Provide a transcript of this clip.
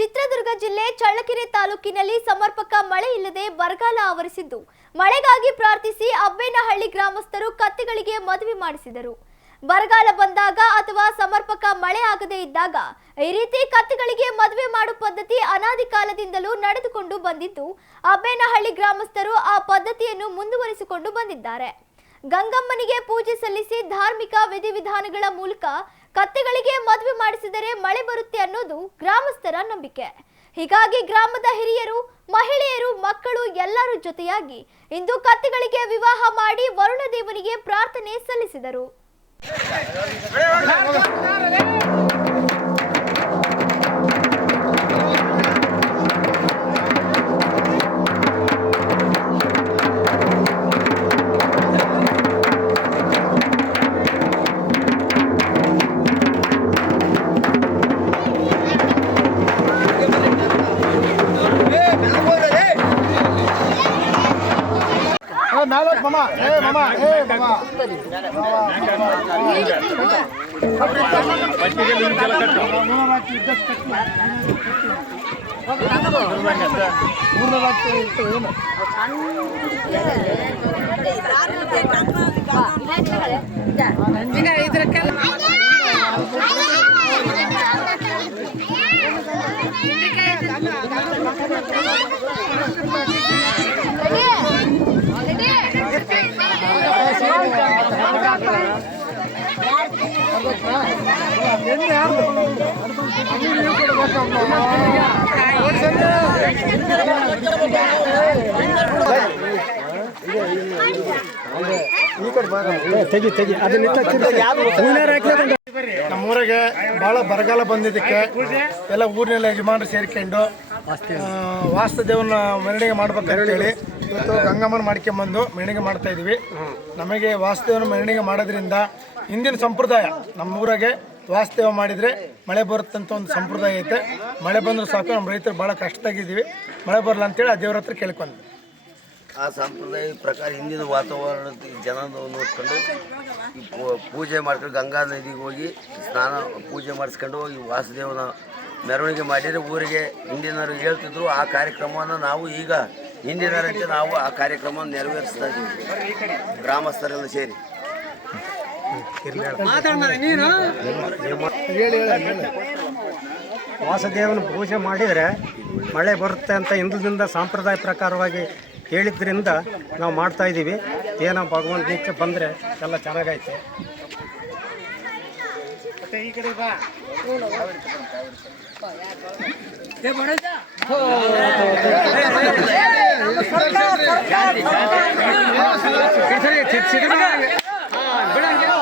ಚಿತ್ರದುರ್ಗ ಜಿಲ್ಲೆ ಚಳ್ಳಕೆರೆ ತಾಲೂಕಿನಲ್ಲಿ ಸಮರ್ಪಕ ಮಳೆ ಇಲ್ಲದೆ ಬರಗಾಲ ಆವರಿಸಿದ್ದು. ಮಳೆಗಾಗಿ ಪ್ರಾರ್ಥಿಸಿ ಅಬ್ಬೇನಹಳ್ಳಿ ಗ್ರಾಮಸ್ಥರು ಕತ್ತೆಗಳಿಗೆ ಮದುವೆ ಮಾಡಿಸಿದರು. ಬರಗಾಲ ಬಂದಾಗ ಅಥವಾ ಸಮರ್ಪಕ ಮಳೆ ಆಗದೇ ಇದ್ದಾಗ ಈ ರೀತಿ ಕತ್ತೆಗಳಿಗೆ ಮದುವೆ ಮಾಡುವ ಪದ್ಧತಿ ಅನಾದಿ ಕಾಲದಿಂದಲೂ ನಡೆದುಕೊಂಡು ಬಂದಿದ್ದು, ಅಬ್ಬೇನಹಳ್ಳಿ ಗ್ರಾಮಸ್ಥರು ಆ ಪದ್ಧತಿಯನ್ನು ಮುಂದುವರಿಸಿಕೊಂಡು ಬಂದಿದ್ದಾರೆ. ಗಂಗಮ್ಮನಿಗೆ ಪೂಜೆ ಸಲ್ಲಿಸಿ ಧಾರ್ಮಿಕ ವಿಧಿವಿಧಾನಗಳ ಮೂಲಕ ಕತ್ತೆಗಳಿಗೆ ಮದುವೆ ಮಾಡಿಸಿದರೆ ಮಳೆ ಬರುತ್ತೆ ಅನ್ನೋದು ಗ್ರಾಮಸ್ಥರ ನಂಬಿಕೆ. ಹೀಗಾಗಿ ಗ್ರಾಮದ ಹಿರಿಯರು, ಮಹಿಳೆಯರು, ಮಕ್ಕಳು ಎಲ್ಲರೂ ಜೊತೆಯಾಗಿ ಇಂದು ಕತ್ತೆಗಳಿಗೆ ವಿವಾಹ ಮಾಡಿ ವರುಣ ದೇವನಿಗೆ ಪ್ರಾರ್ಥನೆ ಸಲ್ಲಿಸಿದರು. ಏ ಮ್ಯಾಲೋಟ್ ಮಮ್ಮ ಏ ಮಮ್ಮ ಏ ಮಮ್ಮ ತೆಗಿ ತೆಗಿ ನಮ್ಮೂರಿಗೆ ಬಹಳ ಬರಗಾಲ ಬಂದಿದ್ದಕ್ಕೆ ಎಲ್ಲ ಊರಿನೆಲ್ಲ ಯಜಮಾನರು ಸೇರ್ಕೊಂಡು ವಾಸ್ತುದೇವನ ಮೆರವಣಿಗೆ ಮಾಡ್ಬೇಕಂತ ಹೇಳಿ ಇವತ್ತು ಗಂಗಮ್ಮನ ಮಾಡ್ಕೊಂಬಂದು ಮೆರವಣಿಗೆ ಮಾಡ್ತಾ ಇದೀವಿ. ನಮಗೆ ವಾಸ್ತವನ ಮೆರವಣಿಗೆ ಮಾಡೋದ್ರಿಂದ ಹಿಂದಿನ ಸಂಪ್ರದಾಯ ನಮ್ಮ ಊರಾಗೆ ವಾಸ್ತವ ಮಾಡಿದರೆ ಮಳೆ ಬರುತ್ತಂತ ಒಂದು ಸಂಪ್ರದಾಯ ಐತೆ. ಮಳೆ ಬಂದರೂ ಸಾಕು, ನಮ್ಮ ರೈತರು ಭಾಳ ಕಷ್ಟದಾಗಿದ್ದೀವಿ. ಮಳೆ ಬರಲ್ಲ ಅಂತೇಳಿ ಆ ದೇವ್ರ ಹತ್ರ ಕೇಳ್ಕೊಂಡ್ವಿ. ಆ ಸಂಪ್ರದಾಯ ಪ್ರಕಾರ ಹಿಂದಿನ ವಾತಾವರಣ ಜನ ನೋಡ್ಕೊಂಡು ಪೂಜೆ ಮಾಡ್ಕೊಂಡು ಗಂಗಾ ನದಿಗೆ ಹೋಗಿ ಸ್ನಾನ, ಪೂಜೆ ಮಾಡಿಸ್ಕೊಂಡು ಈ ವಾಸುದೇವನ ಮೆರವಣಿಗೆ ಮಾಡಿದರೆ ಊರಿಗೆ ಹಿಂದಿನವರು ಹೇಳ್ತಿದ್ರು, ಆ ಕಾರ್ಯಕ್ರಮವನ್ನು ನಾವು ಈಗ ಹಿಂದಿನರಂತೆ ನಾವು ಆ ಕಾರ್ಯಕ್ರಮವನ್ನು ನೆರವೇರಿಸ್ತಾ ಇದ್ದೀವಿ. ಗ್ರಾಮಸ್ಥರೆಲ್ಲ ಸೇರಿ. ವಾಸುದೇವನ ಪೂಜೆ ಮಾಡಿದರೆ ಮಳೆ ಬರುತ್ತೆ ಅಂತ ಹಿಂದಿನಿಂದ ಸಾಂಪ್ರದಾಯ ಪ್ರಕಾರವಾಗಿ ಹೇಳಿದ್ರಿಂದ ನಾವು ಮಾಡ್ತಾ ಇದ್ದೀವಿ. ಏನೋ ಭಗವಂತ ದೀಕ್ಷೆ ಬಂದರೆ ಎಲ್ಲ ಚೆನ್ನಾಗೈತೆ. ಬಿಡಂಗಿಲ್ಲ